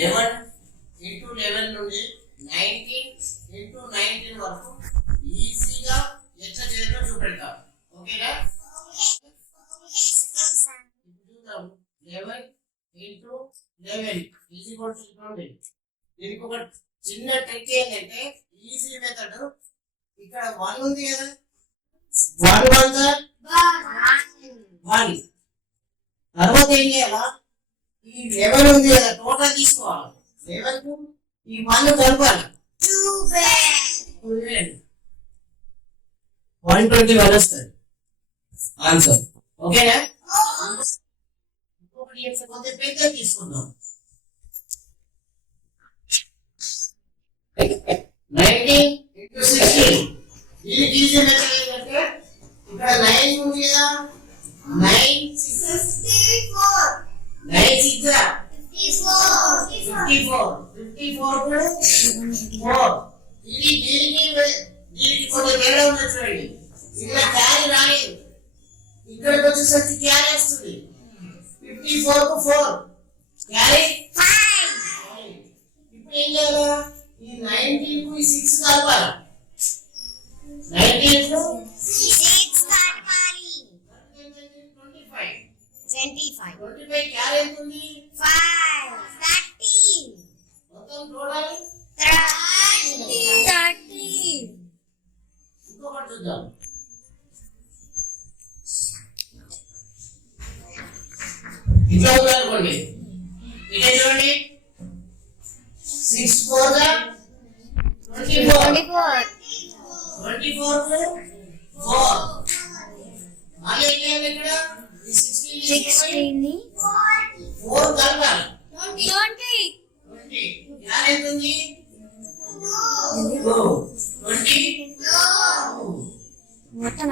11 into 11 నుండి 19 into 19 వరకు ఈజీగా ఎట్లా చేయాలో చూపెడతాం. ఓకేనా? చూద్దాం. 11 into 11 is equal to 20. దీనికి ఒక చిన్న ట్రిక్ ఏంటంటే ఈజీ మెథడ్. ఇక్కడ 1 ఉంది కదా, 1 తర్వాత ఏం చేయాలా, ఈ 11 ఉంది కదా టోటల్ తీసుకోవాలి. 11 కు ఈ 1 కలపాలి. 121 వస్తుంది ఆన్సర్. ఓకేనా? ఇంకొకటి కొంచెం పెద్ద తీసుకుందాం. 19 into 16. దీనికి ఈజీ మెథడ్ ఏంటంటే ఇక్కడ 9 ఉంది కదా, 9 6 54 9 6 54 54 4. ఇది దీనికి కొంచెం తేడా ఉంది చూడండి. ఇక్కడ క్యారీ రాలేదు, ఇక్కడికి వచ్చేసరికి క్యారీ వస్తుంది. 54 కు 4 క్యారీ 5. ఇప్పుడు ఏం చేయాలి, ఈ 19 కు ఈ 6 కలపాలి. 19 కు 6 కలపాలి. 25 క్యారీ ఎంత ఉంది? 5 30. మొత్తం టోటల్ 30. ఇంకొకటి చూద్దాం. ఇట్లా ఉందనుకోండి, ఇదే చూడండి. 6 4 24 24 4. మళ్ళీ ఏం చేయాలి, ఇక్కడ ఈ 16 ని 4 కలపాలి. 20 క్యారీ ఎంత ఉంది? 2 20 మొత్తం